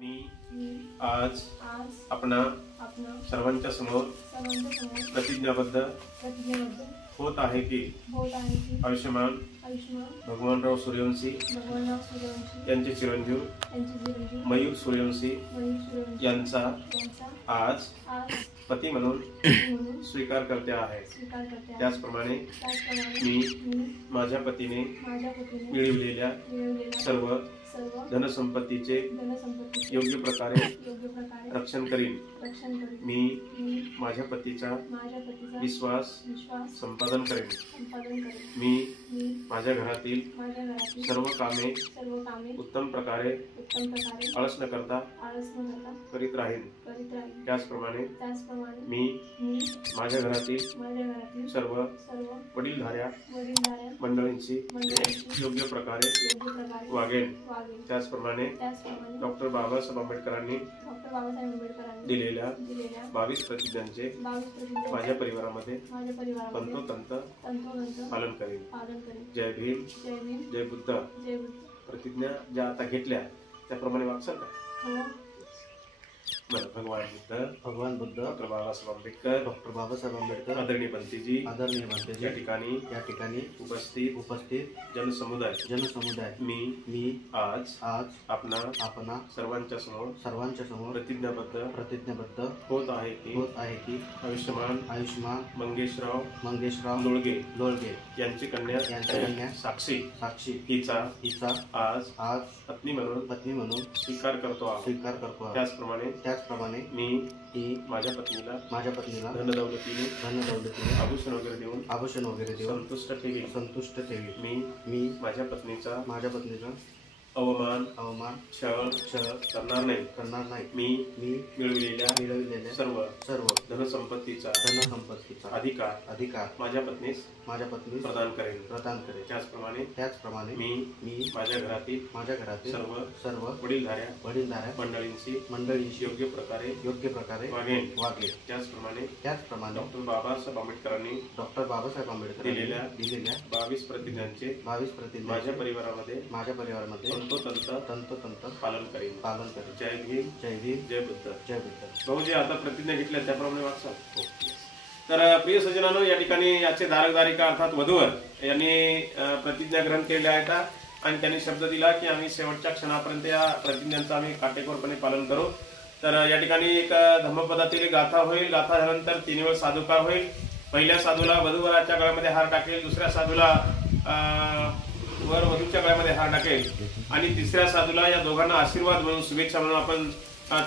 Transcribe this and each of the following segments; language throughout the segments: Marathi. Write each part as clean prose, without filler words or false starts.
मी आज अपना सर्वांच्या समोर प्रतिज्ञाबद्ध होत आहे की आयुष्यमान भगवानराव सूर्यवंशी यांचे चिरंजीव मयूर सूर्यवंशी यांचा आज पती म्हणून स्वीकार करते आहे। त्याचप्रमाणे मी माझ्या पतीने मिळविलेल्या सर्व धनसंपत्तीचे योग्य प्रकारे रक्षण करीन। मी माझ्या पतीचा विश्वास संपादन करेन। मी माझ्या घरातील सर्व कामे उत्तम प्रकारे आळस न करता करीत राहीन। त्याचप्रमाणे मी माझ्या घरातील सर्व वडीलधाऱ्या मंडळींची योग्य प्रकारे वागेन। त्याचप्रमाणे डॉक्टर बाबासाहेब आंबेडकरांनी दिलेल्या 22 प्रतिज्ञांचे माझ्या परिवारामध्ये तंतोतंत पालन करेन। जय भीम, जय बुद्ध। प्रतिज्ञा ज्या आता घेतल्या त्याप्रमाणे वागसाल का? भगवान बुद्ध डॉक्टर बाबासाहेब आंबेडकर आदरणीय बंतीजी या ठिकाणी उपस्थित जनसमुदाय मी आज अपना सर्वांच्या समोर प्रतिज्ञाबद्ध होत आहे की आयुष्मान मंगेशराव लोळगे यांची कन्या साक्षी हिचा आज पत्नी म्हणून स्वीकार करतो। त्याचप्रमाणे मी माझ्या पत्नीला धनदौलतीने आभूषण वगैरे देऊन संतुष्ट ठेवी। मी माझ्या पत्नीचा अवमान छळ करणार नाही। मी मिळविलेल्या सर्व धनसंपत्तीचा अधिकार माझ्या पत्नीस प्रदान करेन। त्याचप्रमाणे मी माझ्या घरातील सर्व वडीलधाऱ्या मंडळींशी योग्य प्रकारे वागेन। त्याचप्रमाणे डॉक्टर बाबासाहेब आंबेडकरांनी दिलेल्या 22 प्रतिज्ञांचे माझ्या परिवारामध्ये तंतोतंत पालन करेन। जय भीम, जय बुद्ध। भाऊजी आता प्रतिज्ञा घेतल्या त्याप्रमाणे वागसाल? तर प्रिय सज्जनांनो, या ठिकाणी याचे धारकधारिका अर्थात वधूवर यांनी प्रतिज्ञा ग्रहण केलेल्या आहेत आणि त्यांनी शब्द दिला की आम्ही शेवटच्या क्षणापर्यंत या प्रतिज्ञांचं आम्ही काटेकोरपणे पालन करू। तर या ठिकाणी एक धम्मपदातील गाथा होईल। गाथा झाल्यानंतर 3 वेळ साधुकार होईल। पहिल्या साधूला वधूवराच्या गळ्यामध्ये हार टाकेल, दुसऱ्या साधूला वर वधूच्या गळ्यामध्ये हार टाकेल आणि तिसऱ्या साधूला या दोघांना आशीर्वाद म्हणून शुभेच्छा म्हणून आपण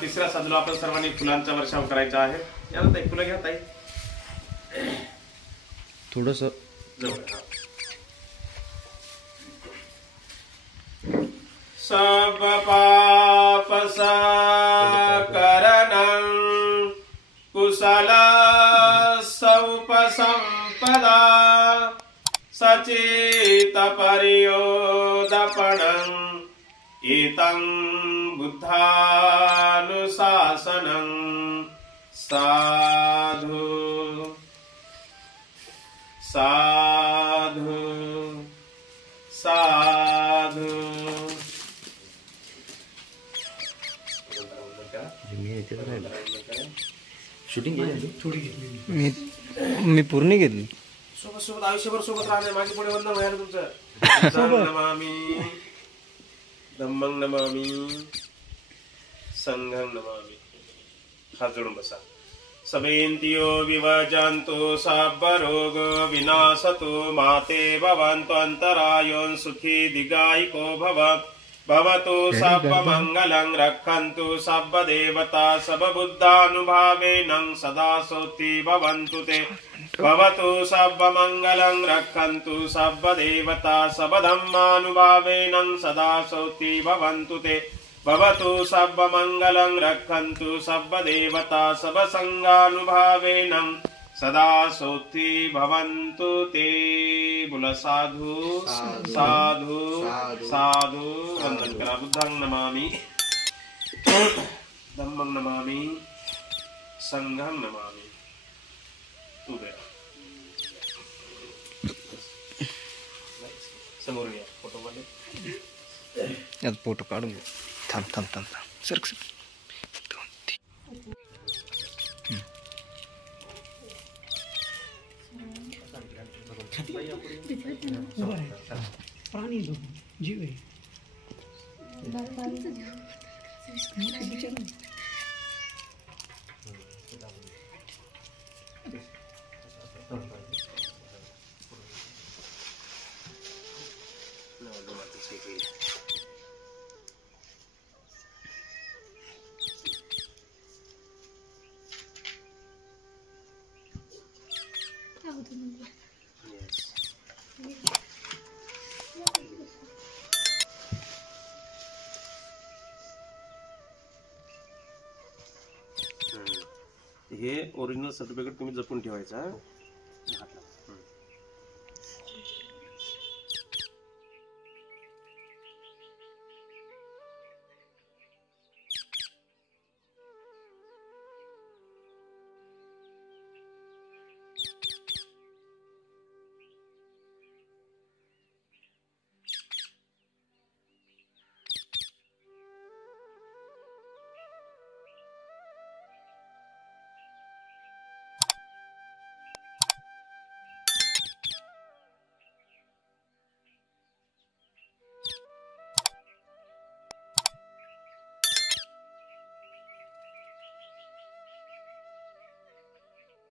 तिसऱ्या साधूला आपण सर्वांनी फुलांचा वर्षाव करायचा आहे। यानंतर एक फुलं घ्या ताई, थोडस सब पाप सकरणं कुशल सौपसंपदा सचेत परियोदपणं एतं बुद्धानुशासनं साधु साधु साधु। शूटिंग मी पूर्ण घेतली। सोबत आयुष्यभर सोबत राहणे माझी पुढे वंदन व्हायला तुमचं। नमामि धम्मं नमामि संघं नमामि। हात जोडून बसा। समेन्तियो विवजन्तु सर्वरोग विनाशतु माते भवन्तु अन्तरायोन् सुखी दीर्घायुको भवतु सर्वमङ्गलं रक्षन्तु सर्वदेवता सर्वबुद्धानुभावेन सदा सोति भवन्तु ते। भवतु सर्वमङ्गलं रक्षन्तु सर्वदेवता सर्वधर्मानुभावेन सदा सोति भवन्तु ते। भवतु सर्वमङ्गलं रक्षन्तु सर्वदेवता सर्वसंगानुभावेन सदा सोति भवन्तु ते। बोला साधु साधु साधु। वंदन करा। बुद्धं नमामि, धम्मं नमामि, संघं नमामि। उभे समोर या फोटो मध्ये यात फोटो काढून घे। थांब थांब थांब थांब सरक सर. प्राणी जो जीव आहे. हे ओरिजिनल सर्टिफिकेट तुम्ही जपून ठेवायचा.